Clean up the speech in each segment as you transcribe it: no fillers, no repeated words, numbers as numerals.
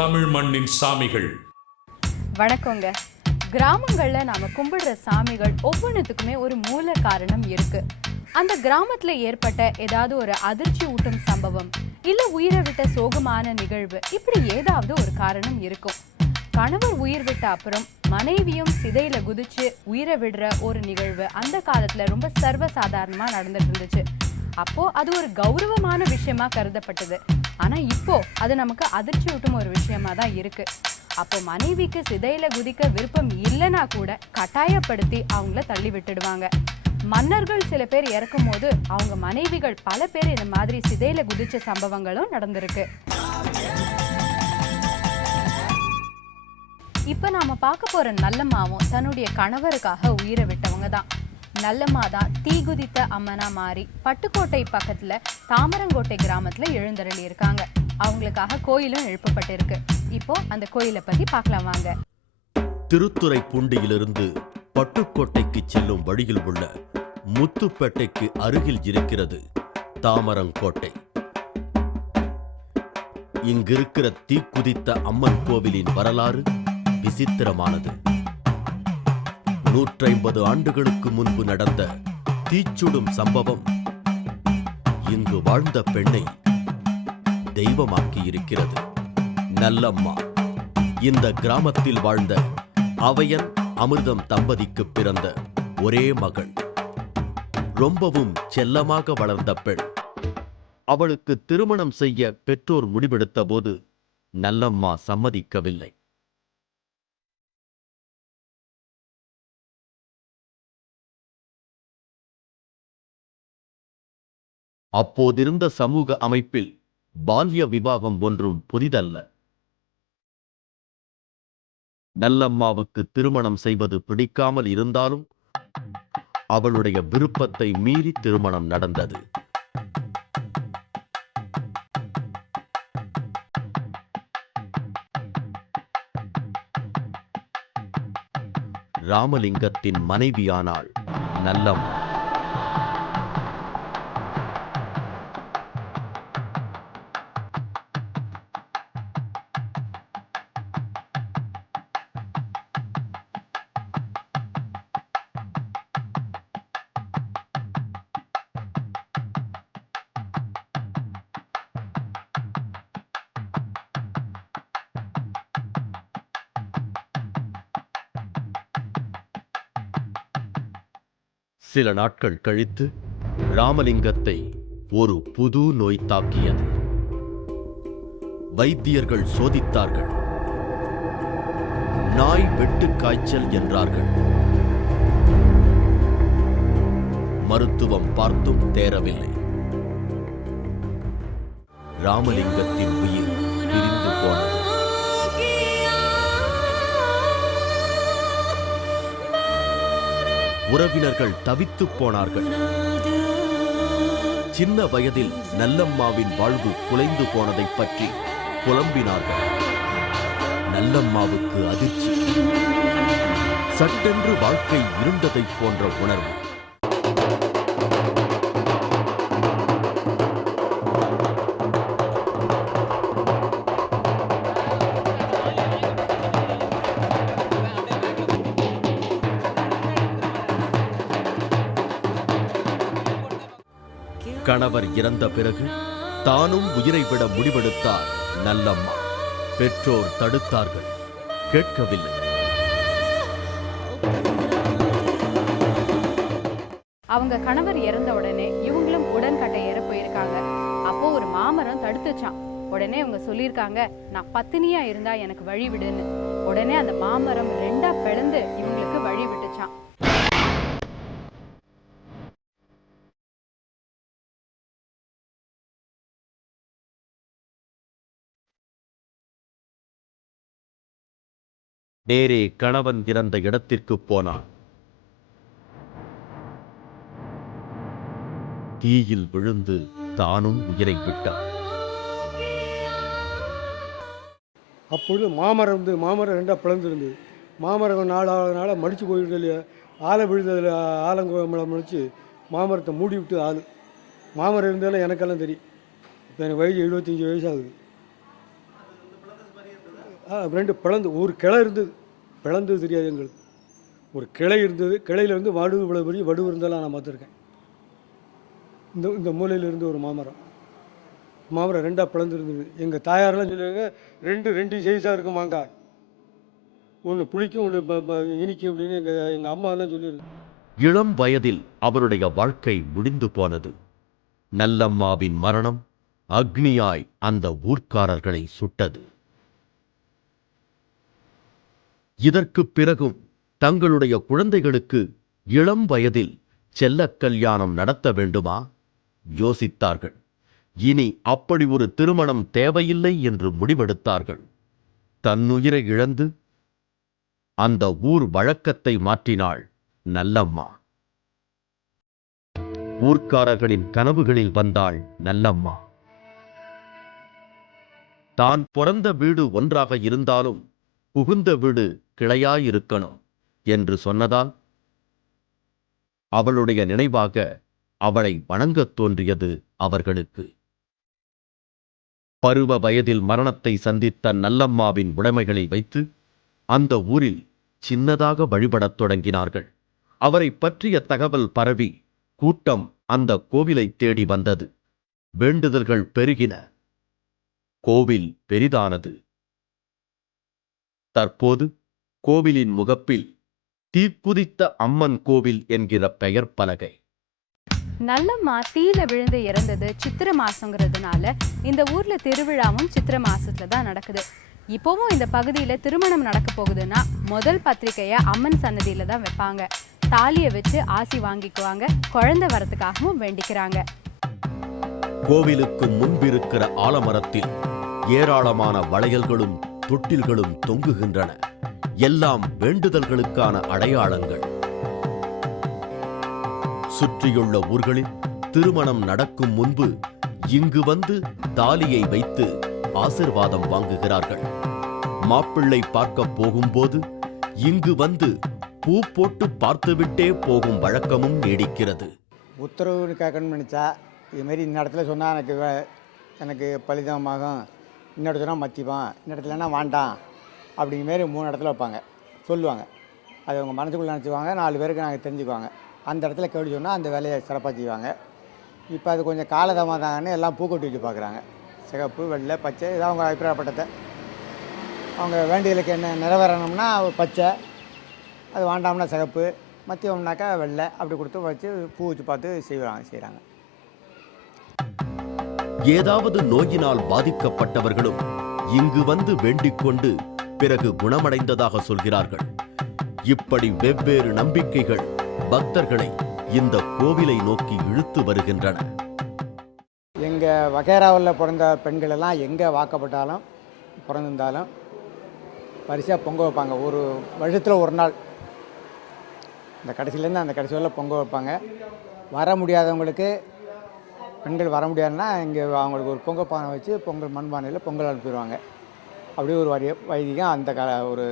தமிழ் மண்ணின் சாமிகள். வணக்கங்க. கிராமங்களில் நாம் கும்பிடுற சாமிகள் ஒவ்வொன்றுத்துக்குமே ஒரு மூல காரணம் இருக்கு. அந்த கிராமத்தில் ஏற்பட்ட ஏதாவது ஒரு அதிர்ச்சி ஊட்டும் சம்பவம், இல்லை உயிரை விட்ட சோகமான நிகழ்வு, இப்படி ஏதாவது ஒரு காரணம் இருக்கும். கணவர் உயிர் விட்ட அப்புறம் மனைவியும் சிதையில குதிச்சு உயிரை விடுற ஒரு நிகழ்வு அந்த காலத்துல ரொம்ப சர்வசாதாரணமா நடந்துட்டு இருந்துச்சு. அப்போ அது ஒரு கௌரவமான விஷயமா கருதப்பட்டது. ஆனா இப்போ அது நமக்கு அதிர்ச்சி ஊட்டும் ஒரு விஷயமா தான் இருக்கு. அப்போ மனைவிக்கு சிதையில குதிக்க விருப்பம் இல்லைன்னா கூட கட்டாயப்படுத்தி அவங்கள தள்ளி விட்டுடுவாங்க. மன்னர்கள் சில பேர் இறக்கும் போது அவங்க மனைவிகள் பல பேர் இந்த மாதிரி சிதையில குதிச்ச சம்பவங்களும் நடந்திருக்கு. இப்ப நாம பார்க்க போற நல்லம்மாவும் தன்னுடைய கணவருக்காக உயிரை விட்டவங்க தான். நல்லம்மா தான் தீகுதித்த அம்மனா மாறி பட்டுக்கோட்டை பக்கத்துல தாமரங்கோட்டை கிராமத்துல எழுந்தருளி இருக்காங்க. அவங்களுக்காக கோயிலும் எழுப்பப்பட்டிருக்கு. இப்போ அந்த கோயிலை பத்தி பார்க்கலாம் வாங்க. திருத்துறைப்பூண்டியிலிருந்து பட்டுக்கோட்டைக்கு செல்லும் வழியில் உள்ள முத்துப்பேட்டைக்கு அருகில் இருக்கிறது தாமரங்கோட்டை. இங்கிருக்கிற தீக்குதித்த அம்மன் கோவிலின் வரலாறு விசித்திரமானது. 150 ஆண்டுகளுக்கு முன்பு நடந்த தீச்சுடும் சம்பவம் இங்கு வாழ்ந்த பெண்ணை தெய்வமாக்கி இருக்கிறது. நல்லம்மா இந்த கிராமத்தில் வாழ்ந்த அவையன் அமிர்தம் தம்பதிக்கு பிறந்த ஒரே மகள். ரொம்பவும் செல்லமாக வளர்ந்த பெண். அவளுக்கு திருமணம் செய்ய பெற்றோர் முடிவெடுத்த போது நல்லம்மா சம்மதிக்கவில்லை. அப்போதிருந்த சமூக அமைப்பில் பால்ய விவாகம் ஒன்றும் புதிதல்ல. நல்லம்மாவுக்கு திருமணம் செய்வது பிடிக்காமல் இருந்தாலும் அவளுடைய விருப்பத்தை மீறி திருமணம் நடந்தது. ராமலிங்கத்தின் மனைவியானாள் நல்லம்மா. சில நாட்கள் கழித்து ராமலிங்கத்தை ஒரு புது நோய் தாக்கியது. வைத்தியர்கள் சோதித்தார்கள். நாய் வெட்டு காய்ச்சல் என்றார்கள். மருத்துவம் பார்த்தும் தேரவில்லை. ராமலிங்கத்தின் உயிர் பிரிந்து போனது. உறவினர்கள் தவித்து போனார்கள். சின்ன வயதில் நல்லம்மாவின் வாழ்வு குலைந்து போனதை பற்றி புலம்பினார்கள். நல்லம்மாவுக்கு அதிர்ச்சி. சட்டென்று வாழ்க்கை இருண்டதைப் போன்ற உணர்வு. கணவர் இறந்த பிறகு தானும் உயிரை விட முடிவெடுத்தார் நல்லம்மா. பெற்றோர் தடுத்தார்கள், கேட்கவில்லை. அவங்க கணவர் இறந்த உடனே இவங்களும் உடன்கட்டை ஏற போயிருக்காங்க. அப்போ ஒரு மாமரம் தடுத்துச்சான். உடனே அவங்க சொல்லியிருக்காங்க, நான் பத்தினியா இருந்தா எனக்கு வழி விடுன்னு. உடனே அந்த மாமரம் 2ஆ பிளந்து இவங்களுக்கு வழி விட்டுச்சான். நேரே கணவன் இறந்த இடத்திற்கு போனான். தீயில் விழுந்து தானும் உயிரை விட்டான். அப்பொழுது மாமரம் 2ஆக பிளந்திருந்தது. மாமரம் நாளாக மடித்து போயிருந்தது இல்லையா, ஆலை விழுந்ததில் ஆலங்குளம் முடிச்சு மாமரத்தை மூடி விட்டு ஆள். மாமரம் இருந்ததில் எனக்கெல்லாம் தெரியும். இப்போ எனக்கு வயசு 75 வயசு ஆகுது. 2 பிளந்து ஒரு கிளை இருந்தது, பிளந்தது தெரியாது எங்களுக்கு. ஒரு கிளை இருந்தது, கிளையிலேருந்து வடுவு இவ்வளோ பெரிய வடுவு இருந்தாலும் நான் பார்த்துருக்கேன். இந்த மூலையிலிருந்து ஒரு மாமரம் 2ஆக பிளந்துருந்தது. எங்கள் தாயாரெல்லாம் சொல்லுவாங்க, ரெண்டு சைஸாக இருக்கும் மாங்காய், ஒன்று புளிக்கும் ஒன்று இனிக்கும் அப்படின்னு எங்கள் அம்மா எல்லாம் சொல்லியிருக்கேன். இளம் வயதில் அவருடைய வாழ்க்கை முடிந்து போனது. நல்லம்மாவின் மரணம் அக்னியாய் அந்த ஊர்க்காரர்களை சுட்டது. இதற்குப் பிறகும் தங்களுடைய குழந்தைகளுக்கு இளம் வயதில் செல்லக் கல்யாணம் நடத்த வேண்டுமா யோசித்தார்கள். இனி அப்படி ஒரு திருமணம் தேவையில்லை என்று முடிவெடுத்தார்கள். தன்னுயிரை இழந்து அந்த ஊர் வழக்கத்தை மாற்றினாள் நல்லம்மா. ஊர்க்காரர்களின் கனவுகளில் வந்தாள் நல்லம்மா. தான் பிறந்த வீடு ஒன்றாக இருந்தாலும் புகுந்த வீடு கிளையாயிருக்கணும் என்று சொன்னதால் அவளுடைய நினைவாக அவளை வணங்கத் தோன்றியது அவர்களுக்கு. பருவ வயதில் மரணத்தை சந்தித்த நல்லம்மாவின் உடைமைகளை வைத்து அந்த ஊரில் சின்னதாக வழிபடத் தொடங்கினார்கள். அவரை பற்றிய தகவல் பரவி கூட்டம் அந்த கோவிலை தேடி வந்தது. வேண்டுதல்கள் பெருகின. கோவில் பெரிதானது. தற்போது கோவிலின் முகப்பில் தீக்குதித்த அம்மன் கோவில் என்கிற பெயர் பலகை. நல்லம்மா தீயில விழுந்து இறந்தது சித்திரை மாசங்கிறதுனால இந்த ஊர்ல திருவிழாவும் சித்திரை மாசத்துல தான் நடக்குது. இப்போவும் இந்த பகுதியில திருமணம் நடக்க போகுதுன்னா முதல் பத்திரிகைய அம்மன் சன்னதியில தான் வைப்பாங்க. தாலியை வச்சு ஆசி வாங்கிக்குவாங்க. குழந்தை வரத்துக்காகவும் வேண்டிக்கிறாங்க. கோவிலுக்கு முன்பிருக்கிற ஆலமரத்தில் ஏராளமான வளையல்களும் தொட்டில்களும் தொங்குகின்றன. எல்லாம் வேண்டுதல்களுக்கான அடையாளங்கள். சுற்றியுள்ள ஊர்களில் திருமணம் நடக்கும் முன்பு இங்கு வந்து தாலியை வைத்து ஆசிர்வாதம் வாங்குகிறார்கள். மாப்பிள்ளை பார்க்க போகும்போது இங்கு வந்து பூ போட்டு பார்த்துவிட்டே போகும் வழக்கமும் நீடிக்கிறது. உத்தரவு கேட்கணும்னு நினச்சா இதுமாரி இந்த இடத்துல சொன்னால் எனக்கு பலிதமாகும், இன்னொரு சொன்னால் மத்திப்பான், இந்த இடத்துலனா வேண்டாம் அப்படிங்கிற மாரி 3 இடத்துல வைப்பாங்க, சொல்லுவாங்க. அது அவங்க மனசுக்குள்ளே நினச்சிக்குவாங்க. 4 பேருக்கு நாங்கள் தெரிஞ்சுக்குவாங்க. அந்த இடத்துல கேள்வி சொன்னால் அந்த வேலையை சிறப்பாக செய்வாங்க. இப்போ அது கொஞ்சம் காலதாமதாங்கன்னு எல்லாம் பூக்கொட்டி வச்சு பார்க்குறாங்க. சிகப்பு, வெள்ளை, பச்சை, இதான் அவங்க அபிப்பிராயப்பட்டதை. அவங்க வேண்டியதுக்கு என்ன நிறைவேறணும்னா பச்சை, அது வேண்டாம்னா சிகப்பு, மத்தியம்னாக்கா வெள்ளை, அப்படி கொடுத்து வச்சு பூ வச்சு பார்த்து செய்கிறாங்க. ஏதாவது நோயினால் பாதிக்கப்பட்டவர்களும் இங்கு வந்து வேண்டிக் கொண்டு பிறகு குணமடைந்ததாக சொல்கிறார்கள். இப்படி வெவ்வேறு நம்பிக்கைகள் பக்தர்களை இந்த கோவிலை நோக்கி இழுத்து வருகின்றன. எங்கள் வகைராவில் பிறந்த பெண்கள் எல்லாம் எங்கே வாக்கப்பட்டாலும் பிறந்திருந்தாலும் வரிசையாக பொங்க வைப்பாங்க. ஒரு வருஷத்தில் ஒரு நாள், இந்த கடைசியிலேருந்து அந்த கடைசி வரல பொங்க வைப்பாங்க. வர முடியாதவங்களுக்கு, பெண்கள் வர முடியாதுன்னா இங்கே அவங்களுக்கு ஒரு பொங்கல் பானை வச்சு பொங்கல் மண்பானையில் பொங்கல் அனுப்பிடுவாங்க. அப்படியே ஒரு வைதிகம் அந்த ஒரு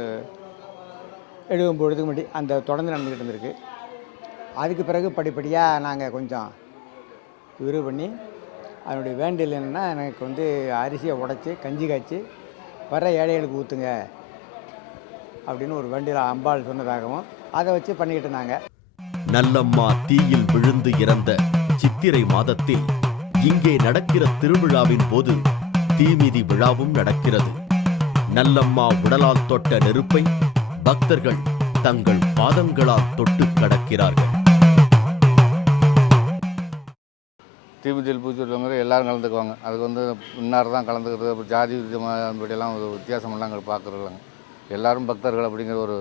70 வருடத்துக்கு முன்னாடி அந்த தொடர்ந்து நடந்துக்கிட்டு இருந்திருக்கு. அதுக்கு பிறகு படிப்படியாக நாங்கள் கொஞ்சம் விரிவு பண்ணி அதனுடைய வேண்டியல் என்னென்னா, எனக்கு வந்து அரிசியை உடைச்சி கஞ்சி காய்ச்சி வர ஏழைகளுக்கு ஊற்றுங்க அப்படின்னு ஒரு வேண்டியல் அம்பாள் சொன்னதாகவும் அதை வச்சு பண்ணிக்கிட்டு இருந்தாங்க. நல்லம்மா தீயில் விழுந்து இறந்த சித்திரை மாதத்தில் இங்கே நடக்கிற திருவிழாவின் போது தீமிதி விழாவும் நடக்கிறது. நல்லம்மா உடலால் தொட்ட நெருப்பை பக்தர்கள் தங்கள் பாதங்களால் தொட்டு கடக்கிறார்கள். தீமிதியில் பூச்சி விடுறவங்க எல்லாரும் கலந்துக்குவாங்க. அதுக்கு வந்து இன்னார் தான் கலந்துக்கிறது, அப்புறம் ஜாதி அப்படியெல்லாம் ஒரு வித்தியாசமெல்லாம் அங்கே பார்க்குறதில்லைங்க. எல்லாரும் பக்தர்கள் அப்படிங்கிற ஒரு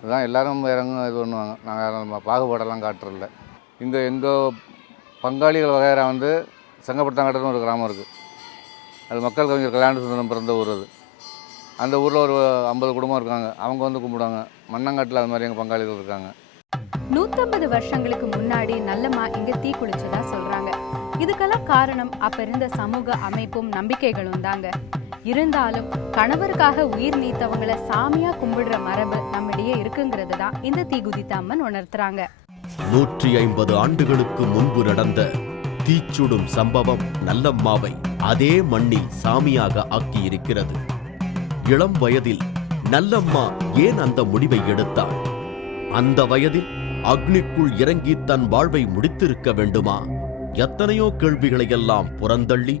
இதுதான். எல்லாரும் இறங்க இது பண்ணுவாங்க. நாங்கள் யாரும் பாகுபாடெல்லாம் காட்டுறதில்ல. இங்கே எங்கள் பங்காளிகள் வகையறா வந்து செங்கப்பட்டாங்கட்டன்னு ஒரு கிராமம் இருக்குது. அது மக்கள் கவிஞர் கல்யாண சுந்தரம் பிறந்த ஊர். அது அந்த ஊரில் ஒரு 50 குடும்பம் இருக்காங்க. அவங்க வந்து கும்பிடுவாங்க. மண்ணங்காட்டில் அது மாதிரி எங்கள் பங்காளிகள் இருக்காங்க. 150 வருஷங்களுக்கு முன்னாடி நல்லம்மா இங்க தீ குளிச்சதா சொல்றாங்க. இதுக்கெல்லாம் காரணம் அப்ப இருந்த சமூக அமைப்பும் நம்பிக்கைகளும் தாங்க. இருந்தாலும் கணவருக்காக உயிர் நீத்தவங்களை சாமியா கும்பிடுற மரபு நம்மிடையே இருக்குங்கிறது தான் இந்த தீக்குதித்த அம்மன் உணர்த்துறாங்க. 150 ஆண்டுகளுக்கு முன்பு நடந்த தீச்சுடும் சம்பவம் நல்லம்மாவை அதே மண்ணில் சாமியாக ஆக்கியிருக்கிறது. இளம் வயதில் நல்லம்மா ஏன் அந்த முடிவை எடுத்தாள்? அந்த வயதில் அக்னிக்குள் இறங்கி தன் வாழ்வை முடித்திருக்க வேண்டுமா? எத்தனையோ கேள்விகளை எல்லாம் புறந்தள்ளி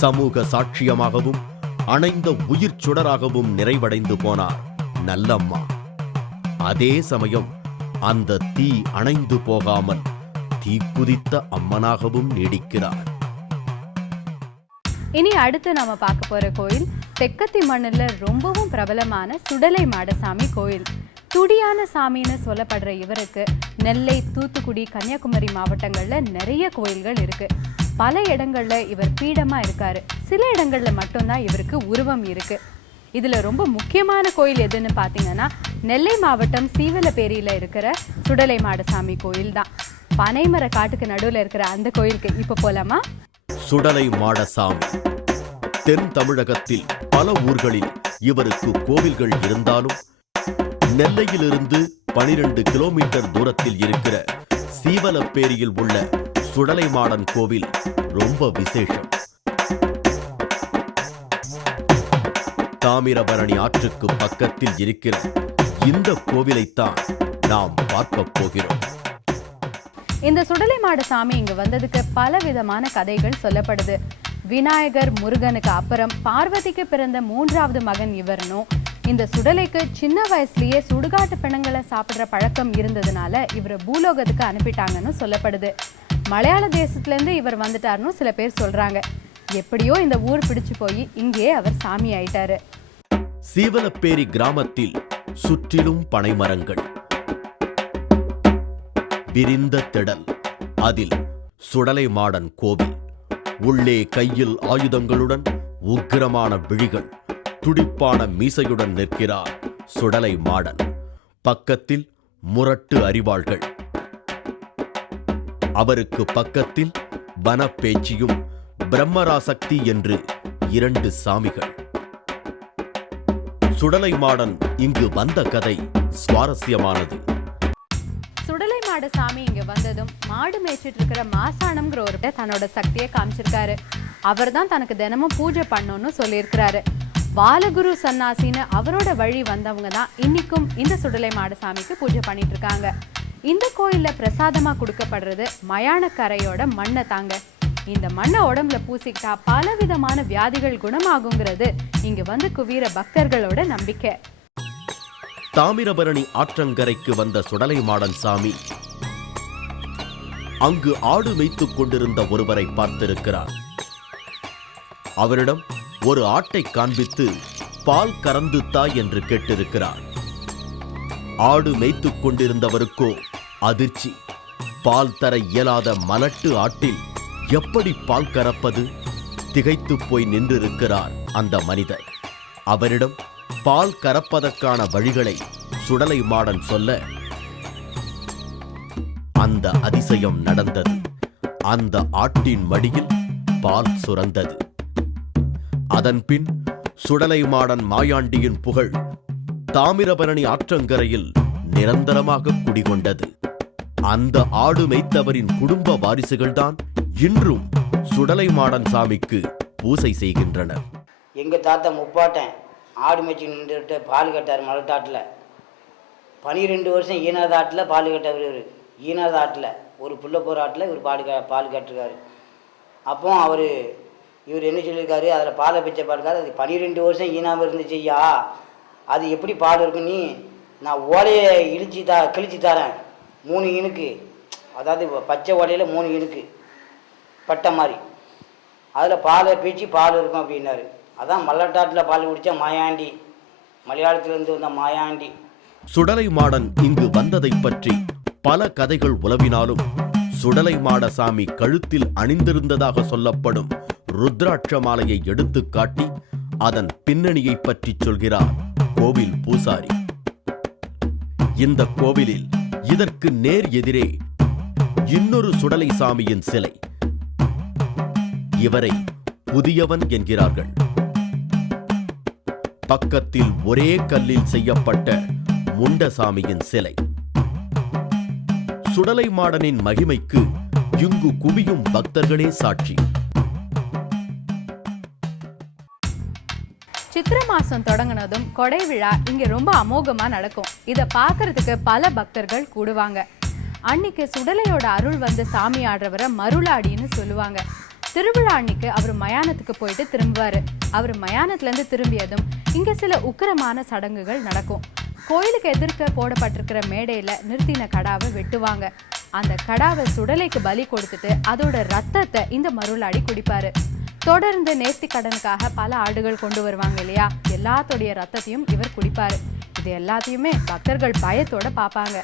சமூக சாட்சியமாகவும் அணைந்த உயிர் சுடராகவும் நிறைவடைந்து போனார் நல்லம்மா. அதே சமயம் அந்த தீ அணைந்து போகாமல் தீக்குதித்த அம்மனாகவும் நீடிக்கிறார். இனி அடுத்து நாம பார்க்க போற கோயில் தெக்கத்தி மண்ணில் ரொம்பவும் பிரபலமான சுடலை மாடசாமி கோயில். துடியான சாமின்னு சொல்லப்படுற இவருக்கு நெல்லை, தூத்துக்குடி, கன்னியாகுமரி மாவட்டங்கள்ல நிறைய கோயில்கள் இருக்கு. பல இடங்கள்ல இவர் பீடமா இருக்காரு. சில இடங்கள்ல மட்டும்தான் இவருக்கு உருவம் இருக்கு. இதுல ரொம்ப முக்கியமான கோயில் எதுன்னு பாத்தீங்கன்னா நெல்லை மாவட்டம் சீவலப்பேரியில இருக்கிற சுடலை மாடசாமி கோயில் தான். பனைமர காட்டுக்கு நடுவில் இருக்கிற அந்த கோயிலுக்கு இப்ப போலாமா? சுடலை மாடசாமி தென் தமிழகத்தில் பல ஊர்களில் இவருக்கு கோவில்கள் இருந்தாலும் நெல்லையிலிருந்து 12 கிலோமீட்டர் தூரத்தில் இருக்கிற சீவலப்பேரியில் உள்ள சுடலை மாடன் கோவில் ரொம்ப விசேஷம். தாமிரபரணி ஆற்றுக்கு பக்கத்தில் இருக்கிற இந்த கோவிலைத்தான் நாம் பார்க்க போகிறோம். இந்த சுடலை மாட சாமி இங்க வந்ததுக்கு பல விதமான கதைகள் சொல்லப்படுது. விநாயகர் முருகனுக்கு அப்புறம் பார்வதிக்கு பிறந்த 3வது மகன் இவர்னும், இந்த சுடலைக்கு சின்ன வயசுலயே சுடுகாட்டு பிணங்களை சாப்பிடுற பழக்கம் இருந்ததுனால இவரை பூலோகத்துக்கு அனுப்பிட்டாங்கன்னு சொல்லப்படுது. மலையாள தேசத்துல இருந்து இவர் வந்துட்டாருன்னு சில பேர் சொல்றாங்க. எப்படியோ இந்த ஊர் பிடிச்சு போய் இங்கேயே அவர் சாமி ஆயிட்டாரு. சீவலப்பேரி கிராமத்தில் சுற்றிலும் பனைமரங்கள், விரிந்த திடல், அதில் சுடலை மாடன் கோவில். உள்ளே கையில் ஆயுதங்களுடன் உக்கிரமான விழிகள், துடிப்பான மீசையுடன் நிற்கிறார் சுடலை மாடன். பக்கத்தில் முரட்டு அரிவாள்கள். அவருக்கு பக்கத்தில் வனப்பேச்சியும் பிரம்மராசக்தி என்று 2 சாமிகள். சுடலை மாடன் இங்கு வந்த கதை சுவாரஸ்யமானது. சுடலை மாட சாமி இங்க வந்ததும் மாடு மேய்ச்சிட்டு இருக்கிற மாசாணம்ங்கிற ஒரு தன்னோட சக்தியை காமிச்சிருக்காரு. அவர் தான் தனக்கு தினமும் பூஜை பண்ணணும்னு சொல்லியிருக்கிறாரு. பாலகுரு சன்னாசின்னு அவரோட வழி வந்தவங்க தான் இன்னைக்கும் இந்த சுடலை மாட சாமிக்கு பூஜை பண்ணிட்டு இருக்காங்க. இந்த கோயில்ல பிரசாதமா கொடுக்கப்படுறது மயானக்கரையோட மண்ணை தாங்க. இந்த மண்ணை உடம்புல பூசிக்கிட்டா பலவிதமான வியாதிகள் குணமாகுங்கிறது இங்க வந்து குவிற பக்தர்களோட நம்பிக்கை. தாமிரபரணி ஆற்றங்கரைக்கு வந்த சுடலை மாடன் சாமி அங்கு ஆடு மேய்த்துக் கொண்டிருந்த ஒருவரை பார்த்திருக்கிறார். அவரிடம் ஒரு ஆட்டை காண்பித்து பால் கறந்து தா என்று கேட்டிருக்கிறார். ஆடு மேய்த்துக் கொண்டிருந்தவருக்கோ அதிர்ச்சி. பால் தர இயலாத மலட்டு ஆட்டில் எப்படி பால் கறப்பது? திகைத்து போய் நின்றிருக்கிறார் அந்த மனிதர். அவரிடம் பால் கறப்பதற்கான வழிகளை சுடலை மாடன் சொல்ல அந்த அதிசயம் நடந்தது. அந்த ஆட்டின் மடியில் பால் சுரந்தது. அதன்பின் சுடலை மாடன் மாயாண்டியின் புகழ் தாமிரபரணி ஆற்றங்கரையில் நிரந்தரமாக குடிகொண்டது. அந்த ஆடு மேய்த்தவரின் குடும்ப வாரிசுகள்தான் இன்றும் சுடலை மாடன் சாமிக்கு பூசை செய்கின்றனர். எங்கள் தாத்தா முப்பாட்டன் ஆடு மேய்ச்சி நின்றுட்டு பால் கட்டார் மலட்டாட்டில். 12 வருஷம் ஈனாத ஆட்டில் பால் கட்டவர் இவர். ஈனாத ஆட்டில் ஒரு புள்ள போகிற ஆட்டில் இவர் பால் கட்டிருக்காரு. அப்போ இவர் என்ன சொல்லியிருக்காரு, அதில் பாலை பிச்சை பாருக்காரு. அது 12 வருஷம் ஈனாமல் இருந்துச்சு ஐயா, அது எப்படி பால் இருக்கும்? நான் ஓலையை கிழிச்சு தரேன் 3 இனுக்கு, அதாவது பச்சை ஓலையில் 3 இனுக்கு பட்டை மாதிரி, அதில் பாலை பீச்சி பால் இருக்கும் அப்படின்னாரு. அதான் மல்லட்டாட்டில் பால் குடித்தா மாயாண்டி, மலையாளத்திலிருந்து வந்த மாயாண்டி. சுடலை மாடன் இங்கு வந்ததை பற்றி பல கதைகள் உலவினாலும் சுடலை மாடசாமி கழுத்தில் அணிந்திருந்ததாக சொல்லப்படும் ருத்ராட்ச மாலையை எடுத்து காட்டி அதன் பின்னணியை பற்றி சொல்கிறார் கோவில் பூசாரி. இந்த கோவிலில் இதற்கு நேர் எதிரே இன்னொரு சுடலை சாமியின் சிலை. இவரை புதியவன் என்கிறார்கள். பக்கத்தில் ஒரே கல்லில் செய்யப்பட்ட முண்டசாமியின் சிலை. சுடலை மாடனின் மகிமைக்கு இங்கு குவியும் பக்தர்களே சாட்சி. சித்திரை மாசம் தொடங்கினதும் கொடை விழா இங்க ரொம்ப அமோகமா நடக்கும். இத பார்க்கறதுக்கு பல பக்தர்கள் கூடுவாங்க. அன்னைக்கு சுடலையோட அருள் வந்து சாமி ஆடுறவரை மருளாடின்னு சொல்லுவாங்க. திருவிழா அன்னைக்கு அவர் மயானத்துக்கு போயிட்டு திரும்புவாரு. அவர் மயானத்துல இருந்து திரும்பியதும் இங்க சில உக்கிரமான சடங்குகள் நடக்கும். கோயிலுக்கு எதிர்க்க போடப்பட்டிருக்கிற மேடையில நிறுத்தின கடாவை வெட்டுவாங்க. அந்த கடாவை சுடலைக்கு பலி கொடுத்துட்டு அதோட ரத்தத்தை இந்த மருளாடி குடிப்பாரு. தொடர்ந்து நேர்த்தி கடனுக்காக பல ஆடுகள் கொண்டு வருவாங்க இல்லையா, எல்லாத்தோடைய ரத்தத்தையும் இவர் குடிப்பாரு. இது எல்லாத்தையுமே பக்தர்கள் பயத்தோட பார்ப்பாங்க.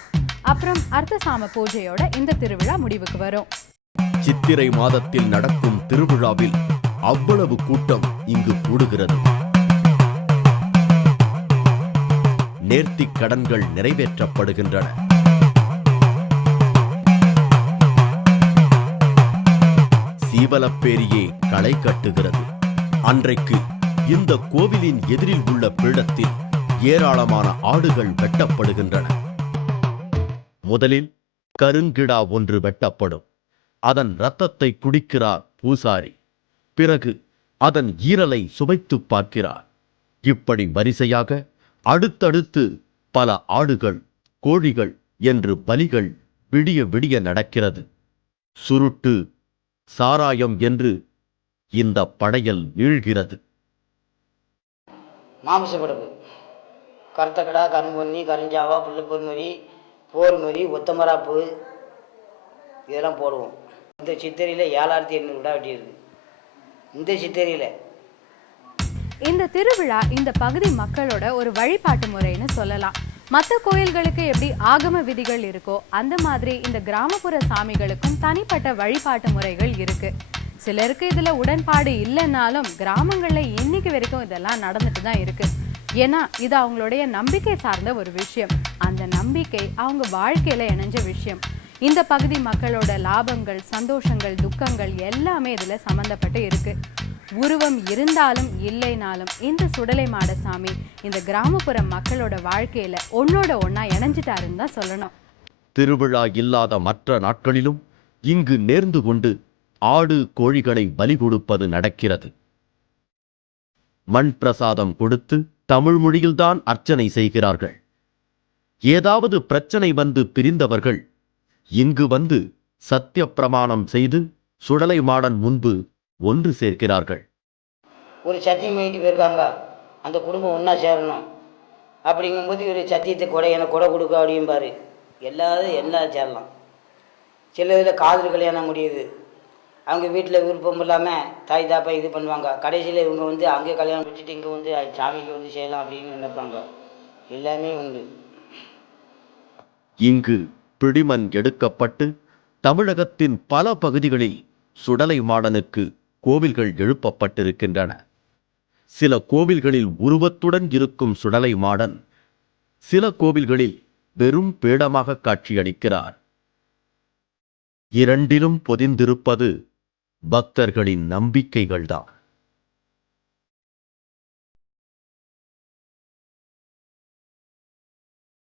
அப்புறம் அர்த்தசாம பூஜையோட இந்த திருவிழா முடிவுக்கு வரும். சித்திரை மாதத்தில் நடக்கும் திருவிழாவில் அவ்வளவு கூட்டம் இங்கு கூடுகிறது. நேர்த்திக் கடன்கள் நிறைவேற்றப்படுகின்றன. சீவலப்பேரியே களை கட்டுகிறது. அன்றைக்கு இந்த கோவிலின் எதிரில் உள்ள பீடத்தில் ஏராளமான ஆடுகள் வெட்டப்படுகின்றன. முதலில் கருங்கிடா ஒன்று வெட்டப்படும். அதன் இரத்தத்தை குடிக்கிறார் பூசாரி. பிறகு அதன் ஈரலை சுவைத்து பார்க்கிறார். இப்படி வரிசையாக அடுத்தடுத்து பல ஆடுகள், கோழிகள் என்று பலிகள் விடிய விடிய நடக்கிறது. சுருட்டு, சாராயம் என்று இந்த படையல் வீழ்கிறது. மாமிசப்படப்பு, கருத்தக்கடா, கரும்பொன்னி, கருஞ்சாவா, புல்லப்பொன்மரி, போர்மரி, ஒத்தமராப்பு இதெல்லாம் போடுவோம். இந்த சித்திரையில் 7,800 விடா வெட்டியிருக்கு. இந்த சித்திரையில் இந்த திருவிழா இந்த பகுதி மக்களோட ஒரு வழிபாட்டு முறைன்னு சொல்லலாம். மற்ற கோயில்களுக்கு எப்படி ஆகம விதிகள் இருக்கோ அந்த மாதிரி இந்த கிராமப்புற சாமிகளுக்கும் தனிப்பட்ட வழிபாட்டு முறைகள் இருக்கு. சிலருக்கு இதுல உடன்பாடு இல்லைன்னாலும் கிராமங்கள்ல இன்னைக்கு வரைக்கும் இதெல்லாம் நடந்துட்டு தான் இருக்கு. ஏன்னா இது அவங்களுடைய நம்பிக்கை சார்ந்த ஒரு விஷயம். அந்த நம்பிக்கை அவங்க வாழ்க்கையில இணைஞ்ச விஷயம். இந்த பகுதி மக்களோட லாபங்கள், சந்தோஷங்கள், துக்கங்கள் எல்லாமே இதுல சம்பந்தப்பட்டு இருக்கு. உருவம் இருந்தாலும் இல்லைனாலும் இந்த சுடலை மாடசாமி இந்த கிராமப்புற மக்களோட வாழ்க்கையில ஒன்னோட ஒன்னா இணைஞ்சிட்டாருன்னு தான் சொல்லணும். திருவிழா இல்லாத மற்ற நாட்களிலும் இங்கு நேர்ந்து கொண்டு ஆடு, கோழிகளை பலி கொடுப்பது நடக்கிறது. மண் பிரசாதம் கொடுத்து தமிழ் மொழியில்தான் அர்ச்சனை செய்கிறார்கள். ஏதாவது பிரச்சனை வந்து பிரிந்தவர்கள் இங்கு வந்து சத்திய பிரமாணம் செய்து சுடலை மாடன் முன்பு ஒன்று சேர்க்கிறார்கள். ஒரு சத்தியம் பண்ணிட்டு போயிருக்காங்க, அந்த குடும்பம் ஒன்றா சேரணும் அப்படிங்கும்போது ஒரு சத்தியத்தை கொடை எனக்கு கொடை கொடுக்க அப்படிம்பாரு. எல்லாம் சேரலாம். சில இதில் காதல் கல்யாணம் முடியுது. அவங்க வீட்டில் விருப்பம் இல்லாமல் தாய் தாப்பா இது பண்ணுவாங்க. கடைசியில் இவங்க வந்து அங்கே கல்யாணம் வச்சுட்டு இங்கே வந்து சாமிக்கு வந்து செய்யலாம் அப்படின்னு நினைப்பாங்க. எல்லாமே உண்டு. இங்கு பிடிமண் எடுக்கப்பட்டு தமிழகத்தின் பல பகுதிகளில் சுடலை மாடனுக்கு கோவில்கள் எழுப்பப்பட்டிருக்கின்றன. சில கோவில்களில் உருவத்துடன் இருக்கும் சுடலை மாடன் சில கோவில்களில் வெறும் பீடமாக காட்சியளிக்கிறார். இரண்டிலும் பொதிந்திருப்பது பக்தர்களின் நம்பிக்கைகள்தான்.